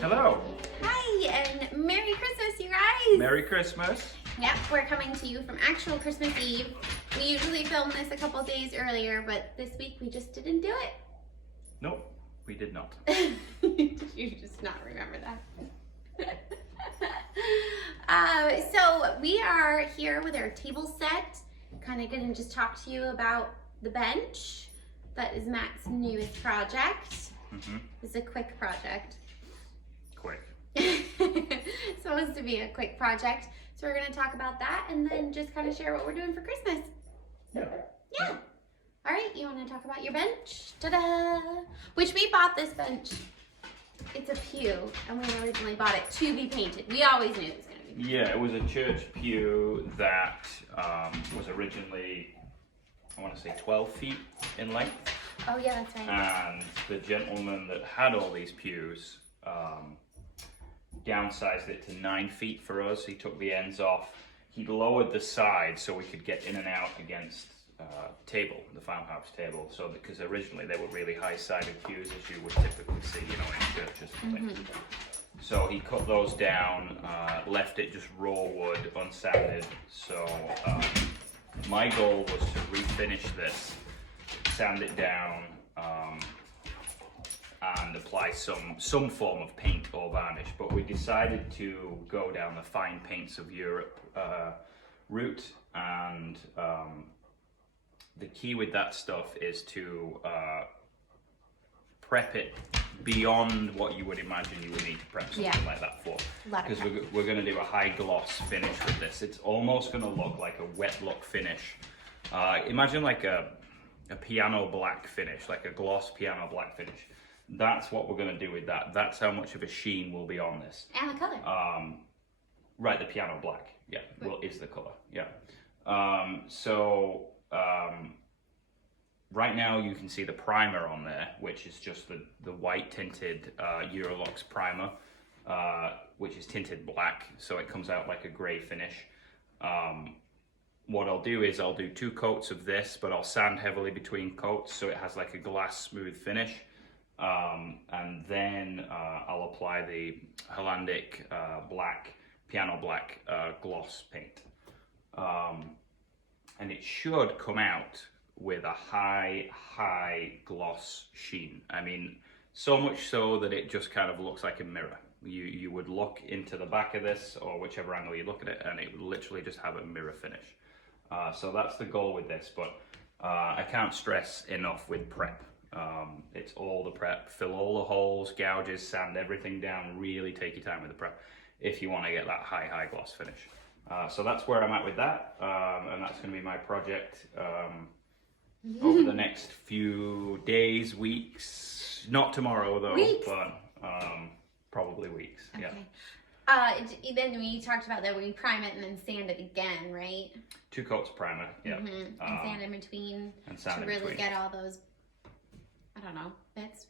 Hello. Hi, and Merry Christmas, you guys! Merry Christmas. Yep, we're coming to you from actual Christmas Eve. We usually film this a couple days earlier, but this week we just didn't do it. Nope, we did not. You just not remember that. So we are here with our table set, kind of going to just talk to you about the bench. That is Matt's newest project. It's a quick project. Quick. Supposed to be a quick project. So we're going to talk about that and then just kind of share what we're doing for Christmas. Yeah. Yeah. All right, you want to talk about your bench? Ta-da! Which we bought this bench. It's a pew, and we originally bought it to be painted. We always knew it was going to be painted. Yeah, it was a church pew that was originally, I want to say 12 feet in length. Oh yeah, that's right. And the gentleman that had all these pews downsized it to 9 feet for us. He took the ends off. He lowered the sides so we could get in and out against table, the farmhouse table. So because originally they were really high-sided pews, as you would typically see, you know, in churches and things. So he cut those down, left it just raw wood, unsanded. So my goal was to refinish this, sand it down, and apply some form of paint or varnish. But we decided to go down the fine paints of Europe route, and the key with that stuff is to prep it beyond what you would imagine you would need to prep something like that for. Because we're going to do a high gloss finish with this. It's almost going to look like a wet look finish. Imagine like a piano black finish, like a gloss piano black finish. That's what we're going to do with that. That's how much of a sheen will be on this. And the color. Right, the piano black. Yeah, well, is the color. Yeah. Right now you can see the primer on there, which is just the white tinted Eurolux primer, which is tinted black, so it comes out like a grey finish. What I'll do is I'll do 2 coats of this, but I'll sand heavily between coats so it has like a glass smooth finish. And then I'll apply the Hollandic black, piano black gloss paint. And it should come out with a high gloss sheen. I mean, so much so that it just kind of looks like a mirror. You would look into the back of this, or whichever angle you look at it, and it would literally just have a mirror finish. So that's the goal with this, but I can't stress enough with prep. It's all the prep. Fill all the holes, gouges, sand everything down. Really take your time with the prep if you want to get that high gloss finish. So that's where I'm at with that, and that's going to be my project over the next few days, weeks. Not tomorrow though, but probably weeks. Okay. Yeah. Then we talked about that we prime it and then sand it again, right? 2 coats of primer, yeah. And sand in between to really get all those. I don't know.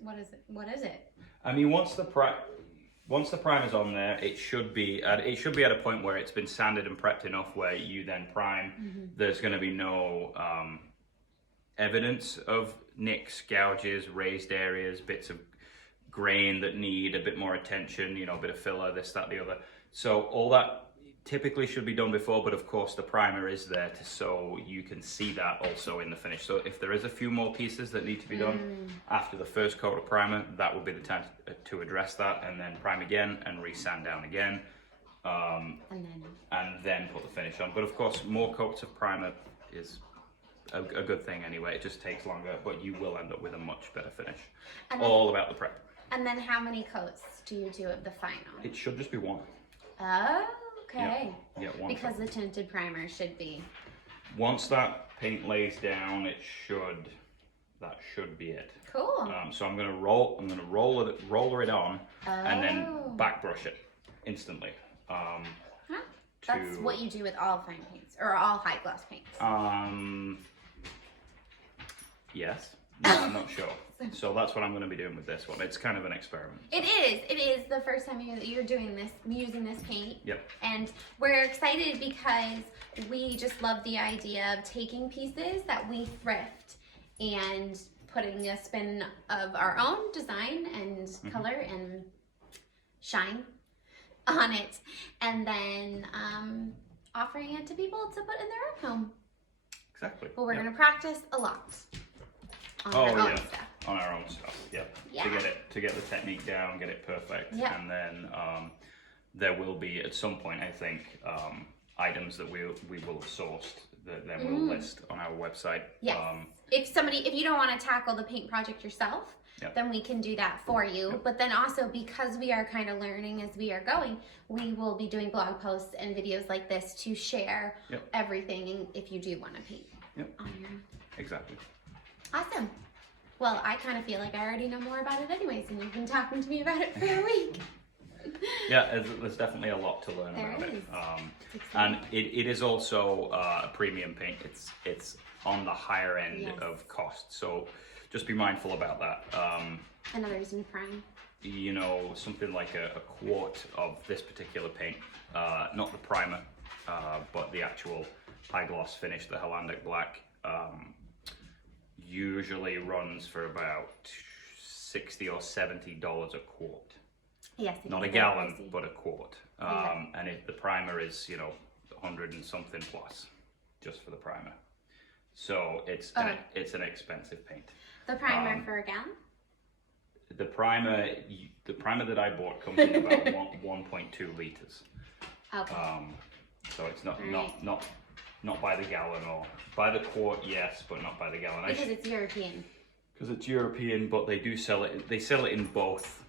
What is it? I mean, once the primer's on there, it should be at a point where it's been sanded and prepped enough where you then prime. There's going to be no evidence of nicks, gouges, raised areas, bits of grain that need a bit more attention, you know, a bit of filler, this, that, the other. So all that typically should be done before, but of course the primer is there so you can see that also in the finish. So if there is a few more pieces that need to be done after the first coat of primer, that would be the time to address that, and then prime again and re-sand down again, and then put the finish on. But of course, more coats of primer is a good thing anyway. It just takes longer, but you will end up with a much better finish. All about the prep. And then how many coats do you do of the final? It should just be 1. Oh, okay. Yeah, 1. Because the tinted primer should be. Once that paint lays down, that should be it. Cool. So I'm gonna roller it on, and then back brush it instantly. That's what you do with all fine paints or all high gloss paints. Yes. No, I'm not sure. So that's what I'm going to be doing with this one. It's kind of an experiment. It is the first time you're doing this, using this paint. Yep. And we're excited because we just love the idea of taking pieces that we thrift and putting a spin of our own design and color and shine on it, and then offering it to people to put in their own home. Exactly. But we're Yep. going to practice a lot on Oh, our own yeah. stuff. On our own stuff, yeah. Yeah. To get the technique down, get it perfect, Yeah. and then there will be at some point, I think, items that we will have sourced that then we'll list on our website. Yes. If you don't want to tackle the paint project yourself, Yep. then we can do that for you. Yep. But then also, because we are kind of learning as we are going, we will be doing blog posts and videos like this to share Yep. everything if you do want to paint Yep. on your own. Exactly. Awesome. Well, I kind of feel like I already know more about it anyways, and you've been talking to me about it for a week. Yeah, there's definitely a lot to learn There about is. it. It's And exciting. it is also a premium paint. It's on the higher end Yes. of cost, so just be mindful about that. And others in prime. You know, something like a quart of this particular paint, not the primer, but the actual high gloss finish, the Hollandic Black, usually runs for about $60 or $70 a quart. Yes. it Not is a very gallon, pricey. but a quart. Yeah. And if the primer is, 100 and something plus, just for the primer. So it's an expensive paint. The primer for a gallon? The primer that I bought comes in about 1.2 liters. Okay. So it's not Right. not by the gallon or by the quart, yes, but not by the gallon. Because it's European. Because it's European, but they do sell it. They sell it in both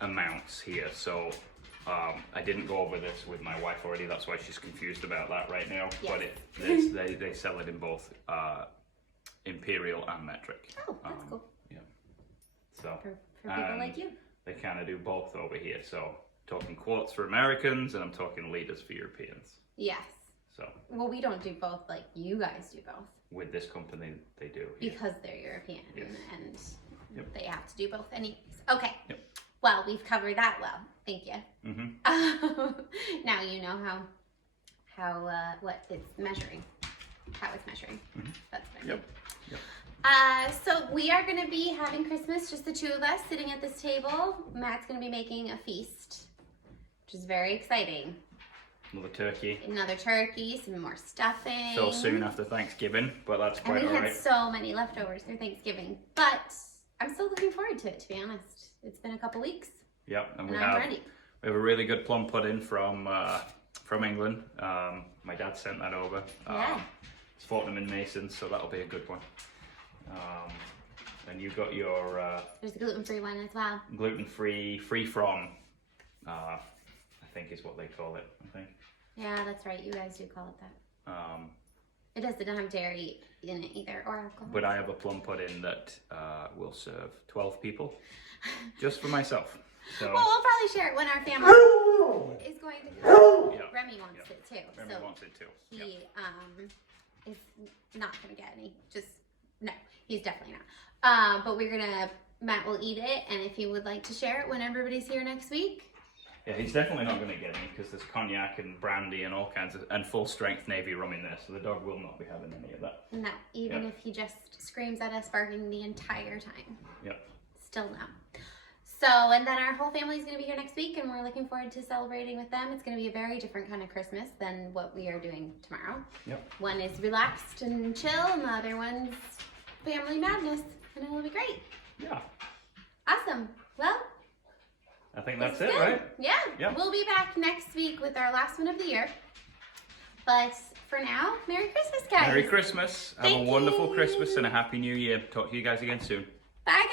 amounts here. So I didn't go over this with my wife already. That's why she's confused about that right now. Yes. But they sell it in both imperial and metric. Oh, that's cool. Yeah. So For people like you. they kind of do both over here. So talking quarts for Americans, and I'm talking liters for Europeans. Yes. So Well, we don't do both like you guys do both with this company, they do. Yeah. because they're European Yes. and Yep. they have to do both anyways. Okay. Yep. Well, we've covered that well. Thank you. Mm-hmm. Now you know how what it's measuring. How it's measuring. That's what I mean. Yep. So we are going to be having Christmas, just the two of us sitting at this table. Matt's going to be making a feast, which is very exciting. Another turkey. Another turkey, some more stuffing. So soon after Thanksgiving, but that's And quite we all had right. so many leftovers for Thanksgiving, but I'm still looking forward to it, to be honest. It's been a couple weeks, Yep, and and we I'm have ready. a really good plum pudding from England. My dad sent that over. Yeah. It's Fortnum and Mason, so that'll be a good one. And you got your There's a gluten-free one as well. gluten-free, free from, I think is what they call it. I think. Yeah, that's right. You guys do call it that. It doesn't have dairy in it either, or alcohol. But I have a plum pudding that will serve 12 people, just for myself. So Well, we'll probably share it when our family is going to come. yeah, Remy wants it too. Remy so wants it too. he Yeah. is not gonna get any. Just no, he's definitely not. But Matt will eat it, and if you would like to share it when everybody's here next week, Yeah, he's definitely not going to get any because there's cognac and brandy and all kinds of, and full strength navy rum in there, so the dog will not be having any of that. no, even Yeah. if he just screams at us barking the entire time, Yep. still no. So, and then our whole family's gonna be here next week, and we're looking forward to celebrating with them. It's gonna be a very different kind of Christmas than what we are doing tomorrow. Yep. One is relaxed and chill, and the other one's family madness, and it will be great. Yeah. Awesome. Well, I think that's it's it, good. right? Yeah. Yep. We'll be back next week with our last one of the year. But for now, Merry Christmas, guys. Merry Christmas. Have Thank a wonderful you. Christmas and a Happy New Year. Talk to you guys again soon. Bye, guys.